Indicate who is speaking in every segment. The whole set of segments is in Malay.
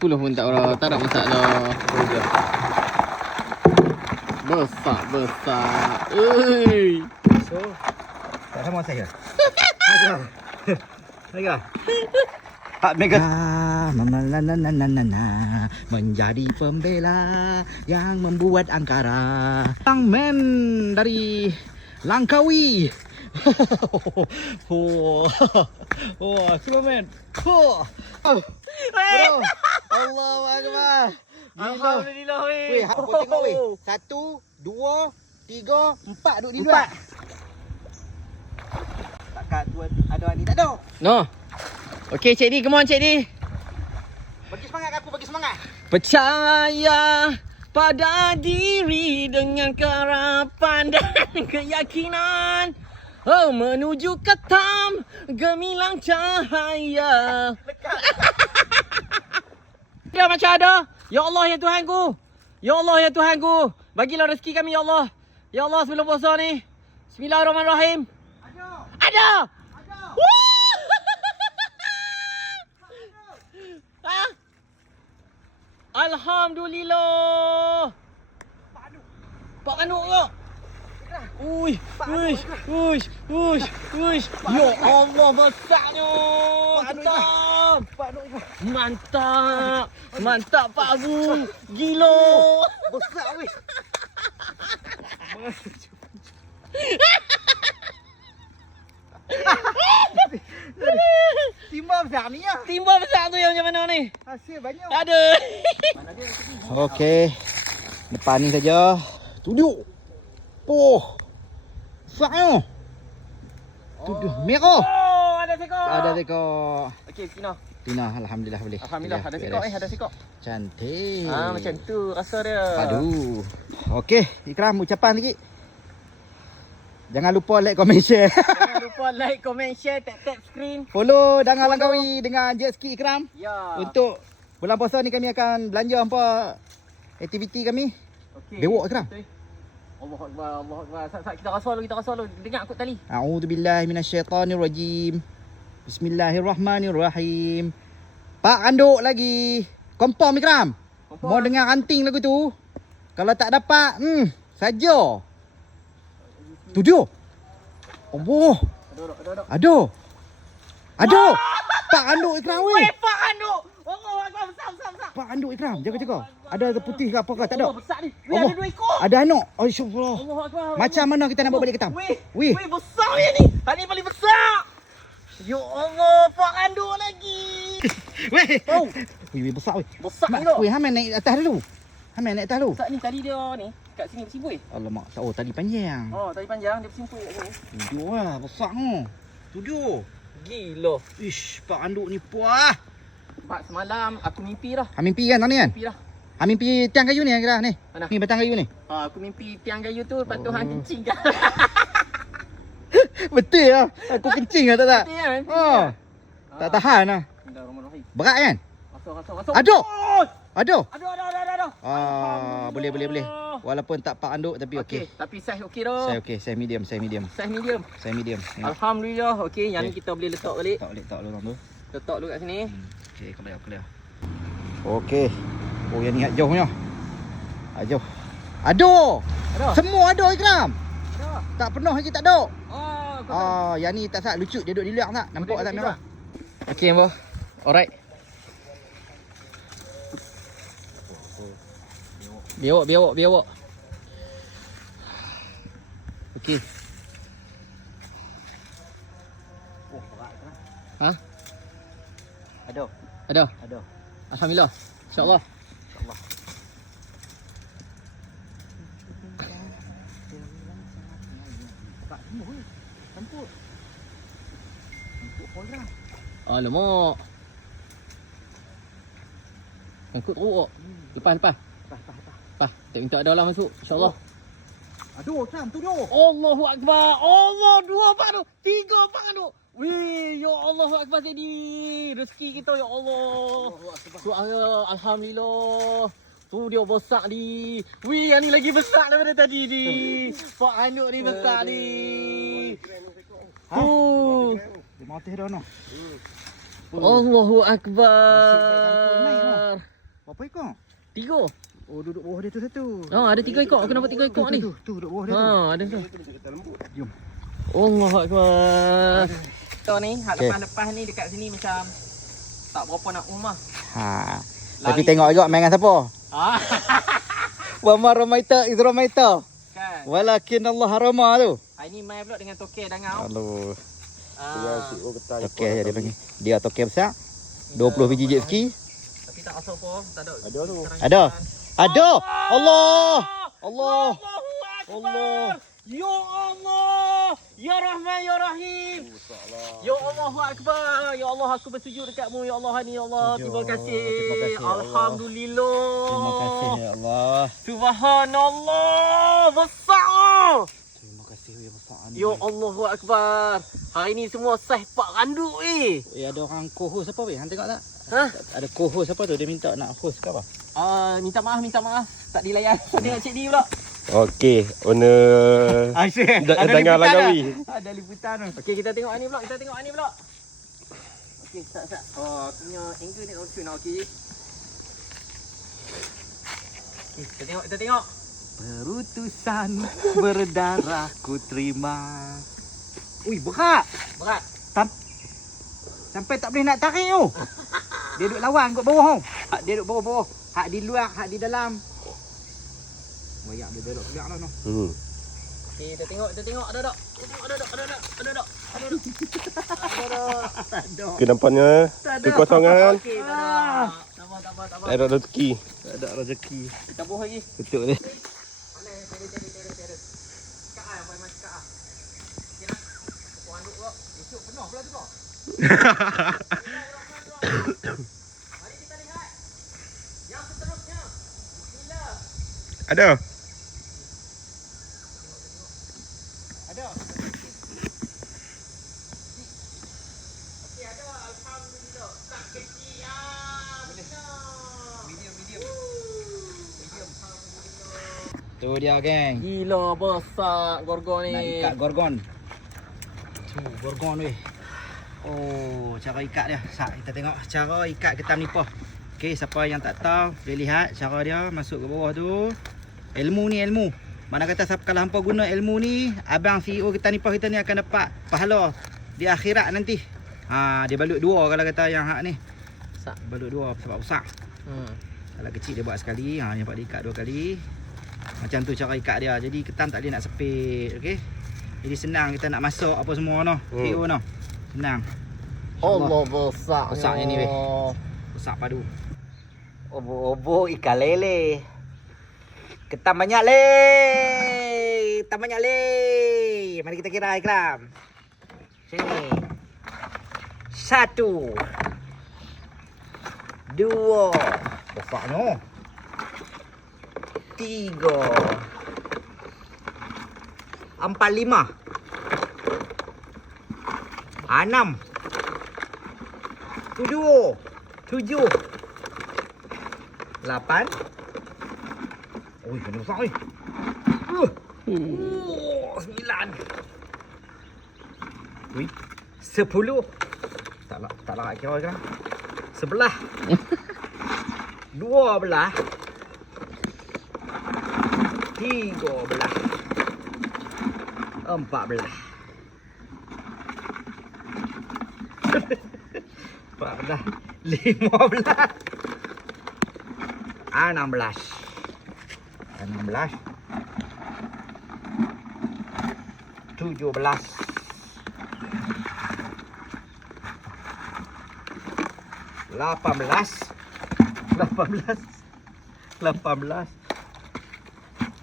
Speaker 1: Puluh pun tak ada, tak ada masalah. Besar, besar. Ui.
Speaker 2: So, tak sama saya. Ayo. Ayo. Pak Mega. Ah, na na na na na na na menjadi pembela yang membuat angkara. Bang Men dari Langkawi. oh, oh. Oh, oh, bro. Allahu Akbar.
Speaker 1: Alhamdulillah weh.
Speaker 2: Weh, aku tengok weh. Satu, dua, tiga, empat duduk di luar. Takkan tu ada ni tak ada.
Speaker 1: No. Okey, Cik Di, come on Cik Di.
Speaker 2: Bagi semangat aku, bagi semangat.
Speaker 1: Percaya pada diri dengan keharapan dan keyakinan. Oh, menuju ketam gemilang cahaya. Dia macam ada. Ya Allah ya Tuhanku. Ya Allah ya Tuhanku. Bagilah rezeki kami ya Allah. Ya Allah sebelum puasa ni. Bismillahirrahmanirrahim.
Speaker 2: Ada.
Speaker 1: Ada.
Speaker 2: Ada.
Speaker 1: Ha? Alhamdulillah. Pak Kanuk ke? Ui, uish, uish, uish, uish. Ya Allah besarnya. Mantap. Mantap. Mantap Pak Abu. Gila.
Speaker 2: Besar weh. Timba besar ni ya.
Speaker 1: Timba besar tu yang macam mana ni?
Speaker 2: Hasil banyak.
Speaker 1: Ada.
Speaker 2: Okey. Depan ni saja. Tuduk. Oh. Besarnya. Tuduk. Merah.
Speaker 1: Oh, ada sekor.
Speaker 2: Ada dekor.
Speaker 1: Okey, Tina.
Speaker 2: Tina, Alhamdulillah boleh.
Speaker 1: Alhamdulillah ada sekor eh, ada sekor.
Speaker 2: Cantik.
Speaker 1: Ah, macam tu rasa dia.
Speaker 2: Padu. Okey, Ikram ucapan sikit. Jangan lupa like, comment, share.
Speaker 1: Jangan lupa like, comment, share, tap-tap screen.
Speaker 2: Follow Dangal Langkawi dengan Jet Ski Ikram.
Speaker 1: Ya.
Speaker 2: Untuk bulan puasa ni kami akan belanja apa aktiviti kami.
Speaker 1: Okey.
Speaker 2: Bewok Ikram.
Speaker 1: Betul. Allah Akbar, Allah Akbar. Sat, sat, kita rasa dulu, kita rasa dulu. Dengar aku tali.
Speaker 2: A'udzubillahi minasyaitonirrajim. Bismillahirrahmanirrahim. Pak Anduk lagi. Confirm Ikram.
Speaker 1: Confirm.
Speaker 2: Mau dengar ranting lagu tu? Kalau tak dapat, hmm, saja. Tu dia. Allah.
Speaker 1: Aduh, aduh, aduh.
Speaker 2: Aduh. Aduh. Pak Anduk Ikram weh.
Speaker 1: Weh, Pak Anduk. Allah Akbar, besar, besar, besar.
Speaker 2: Pak Anduk Ikram, jaga-jaga. Ada ada putih ke apa ke? Tak ada.
Speaker 1: Allah, besar ni. Weh, ada dua ekor.
Speaker 2: Ada anak. Oh, syukurlah.
Speaker 1: Allah Akbar.
Speaker 2: Macam mana kita nak bawa balik ketam?
Speaker 1: Weh,
Speaker 2: Weh.
Speaker 1: besar ni ni. Hari paling besar. Ya Allah, Pak Anduk lagi.
Speaker 2: Weh.
Speaker 1: Oh,
Speaker 2: Weh, weh besar weh.
Speaker 1: besar ni
Speaker 2: Mak,
Speaker 1: tu.
Speaker 2: weh, Haman naik atas dulu. Haman naik atas dulu.
Speaker 1: Besar ni tali dia ni. Kat sini bersimbui.
Speaker 2: Alamak, tak oh tadi panjang.
Speaker 1: Oh, tali panjang dia kat sini.
Speaker 2: Tujuh lah, besar tu. Tujuh.
Speaker 1: Gila.
Speaker 2: Ish, Pak Anduk ni puah.
Speaker 1: Pak semalam aku mimpi dah.
Speaker 2: Ha mimpi kan tadi kan?
Speaker 1: Mimpi dah.
Speaker 2: Ha mimpi tiang kayu ni kira ni.
Speaker 1: Mana?
Speaker 2: Ni batang kayu ni.
Speaker 1: Ha, aku mimpi tiang kayu tu lepas tu hang
Speaker 2: Oh.
Speaker 1: kencing kan.
Speaker 2: Betul lah. Aku kencing lah tak tak.
Speaker 1: Mimpi kan?
Speaker 2: Oh. Tak tahan lah. Berat kan?
Speaker 1: Masuk, masuk, masuk.
Speaker 2: Aduh!
Speaker 1: Oh!
Speaker 2: Aduh.
Speaker 1: Aduh, aduh, aduh, aduh.
Speaker 2: Ah, boleh boleh boleh. Walaupun tak Pak Anduk tapi
Speaker 1: Okey,
Speaker 2: okey.
Speaker 1: tapi saiz okey dah.
Speaker 2: Saya okey, saya medium, saya medium.
Speaker 1: Saiz medium.
Speaker 2: Saya medium.
Speaker 1: Alhamdulillah. Okey, yang ni
Speaker 2: Okey.
Speaker 1: kita boleh letak balik.
Speaker 2: Tak boleh, tak boleh orang tu.
Speaker 1: Letak dulu kat sini.
Speaker 2: Hmm, Okey, clear, clear. Okey. Oh, yang ni hak jauhnya. Hak jauh. Aduh!
Speaker 1: Ada.
Speaker 2: Semua ada Ikram.
Speaker 1: Ada.
Speaker 2: Tak penuh lagi tak ada.
Speaker 1: Oh, kau.
Speaker 2: Ah, yang ni tak sat lucu dia duduk di luar tak? Nampak tak merah?
Speaker 1: Okey, Ambo. Alright. Biawak, biawak, biawak. Okey.
Speaker 2: Ada,
Speaker 1: Ada. Alhamdulillah. InsyaAllah.
Speaker 2: InsyaAllah. Polra.
Speaker 1: Alamak. Angkut teruk. Lepas, lepas.
Speaker 2: Lepas, lepas, lepas.
Speaker 1: Lepas. Tak minta ada lah masuk. InsyaAllah.
Speaker 2: Aduh, Cam, tu dia.
Speaker 1: Allahu Akbar. Allah dua pak tu. Tiga pak tu. Wih, ya Allah Akbar jadi. Rezeki kita ya Allah. Suara Alhamdulillah. Tu dia besar ni. Wih, yang ni lagi besar daripada tadi ni. Pak Anuk ni besar ni.
Speaker 2: Ha?
Speaker 1: Tu.
Speaker 2: Dia mati dah no.
Speaker 1: Allahu Akbar.
Speaker 2: Berapa ekor?
Speaker 1: Tiga.
Speaker 2: Oh, duduk bawah dia tu satu.
Speaker 1: Oh, ada tiga ekor. Aku nampak tiga ekor
Speaker 2: tu,
Speaker 1: ni.
Speaker 2: Tu, tu, duduk bawah dia tu.
Speaker 1: Ha, ada tu.
Speaker 2: Jom.
Speaker 1: Allahu Akbar. Kita ni, hak
Speaker 2: Okey.
Speaker 1: lepas-lepas ni dekat sini macam tak berapa nak rumah.
Speaker 2: Ha.
Speaker 1: Lari.
Speaker 2: Tapi tengok juga main dengan siapa?
Speaker 1: Ah,
Speaker 2: Wa ma ramaita iz ramaita.
Speaker 1: kan.
Speaker 2: Walakin Allah harama tu.
Speaker 1: Hari ni main pula dengan toke dangau.
Speaker 2: Aduh.
Speaker 1: Ah,
Speaker 2: Tokek je dia panggil. Dia tokek besar. 20 biji jet ski.
Speaker 1: Tapi tak rasa apa, tak ada.
Speaker 3: Ada tu.
Speaker 2: Ada. Ada. Allah. Allah.
Speaker 1: Allahu
Speaker 2: Allah.
Speaker 1: Akbar. Ya Allah. Ya Rahman Ya Rahim. Ya Allahu Akbar. Ya Allah aku bersujud dekatmu ya Allah ni ya Allah. Terima kasih.
Speaker 2: Terima kasih, ya Allah.
Speaker 1: Alhamdulillah.
Speaker 2: Terima kasih ya Allah.
Speaker 1: Subhanallah. Besar.
Speaker 2: Terima kasih ya besar.
Speaker 1: Ya Allahu Akbar. Hari ni semua sah pak randuk eh.
Speaker 2: Eh ada orang co-host apa weh? Hang tengok tak?
Speaker 1: Ha?
Speaker 2: Ada co-host apa tu? Dia minta nak host ke apa?
Speaker 1: Ah, minta maaf, minta maaf. Tak dilayan. Tengok Cik Di pula.
Speaker 3: Okey, owner
Speaker 2: Asyik.
Speaker 3: Da- Dangar Langkawi.
Speaker 2: Ada liputan tu.
Speaker 1: Okey, kita tengok ni pula. Kita tengok ni pula. Okey, sat sat. Oh, punya angle ni okey nak okey. Okey, kita tengok, kita tengok.
Speaker 2: Perutusan berdarah ku terima. Ui, berat.
Speaker 1: Berat.
Speaker 2: Sampai tak boleh nak tarik tu. Dia duduk lawan kat bawah tu. Hak dia duduk bawah-bawah. Hak di luar, hak di dalam. Banyak dia duduk kelak lah tu.
Speaker 3: Hmm.
Speaker 1: Okey, kita tengok, kita tengok. Ada tak? Ada tak? Ada tak? Ada tak? Ada tak? Ada tak?
Speaker 2: Ada.
Speaker 3: Okay, nampaknya
Speaker 2: ada.
Speaker 3: kekosongan.
Speaker 1: Okey, tak ada. Tak tak apa, tak apa.
Speaker 3: Tak ada rezeki.
Speaker 2: Tak ada rezeki.
Speaker 1: Kita buh lagi.
Speaker 2: Betul ni.
Speaker 1: Mana? Cari, cari, cari, cari. Cakap ah, apa yang cakap ah. Okey nak. Aku anduk pula. Esok penuh pula tu kau. Mari kita lihat. Yang seterusnya. Bismillah.
Speaker 3: Ada.
Speaker 2: Ada.
Speaker 1: Okey, ada. Alhamdulillah. Tak kecil. Ah, benar.
Speaker 2: Medium, medium. Tu dia geng.
Speaker 1: Gila besar gorgon ni.
Speaker 2: Nak ikat gorgon. Tu gorgon weh. Oh, cara ikat dia. Sat kita tengok cara ikat ketam nipah. Okey, siapa yang tak tahu, boleh lihat cara dia masuk ke bawah tu. Ilmu ni ilmu. Mana kata siapa kalau hampa guna ilmu ni, abang CEO kita nipah kita ni akan dapat pahala di akhirat nanti. Ha, dia balut dua kalau kata yang hak ni.
Speaker 1: Sak.
Speaker 2: Balut dua sebab besar.
Speaker 1: Hmm.
Speaker 2: Kalau kecil dia buat sekali, ha nampak dia ikat dua kali. Macam tu cara ikat dia. Jadi ketam tak boleh nak sepit, okey. Jadi senang kita nak masuk apa semua noh.
Speaker 3: Hmm.
Speaker 2: PO noh. Senang.
Speaker 1: Allah besar.
Speaker 2: Besarnya ni, weh. Besar padu. Obo-obo ikan lele. Ketam banyak le. Ketam banyak le. Mari kita kira Ikram. Sini. Satu. Dua. Besar no. Tiga. Empat lima. Enam. Tujuh. Tujuh. Lapan. Ui, kena besar ni. Uh. Oh, sembilan. Ui, sepuluh. Tak nak, tak nak kira kan. Sebelah. Dua belah. Tiga belah. Empat belah. Empat belah. Lima belah. Enam belas. Enam belas. Tujuh belas. Lapan belas. Lapan belas. Lapan belas.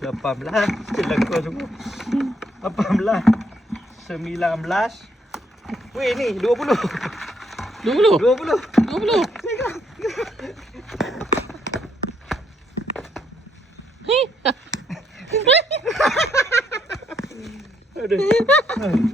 Speaker 2: Lapan belas. Celaka semua. Lapan belas. Sembilan belas. Weh ni dua puluh.
Speaker 1: 20.
Speaker 2: Dua puluh.
Speaker 1: 20.
Speaker 2: Aduh.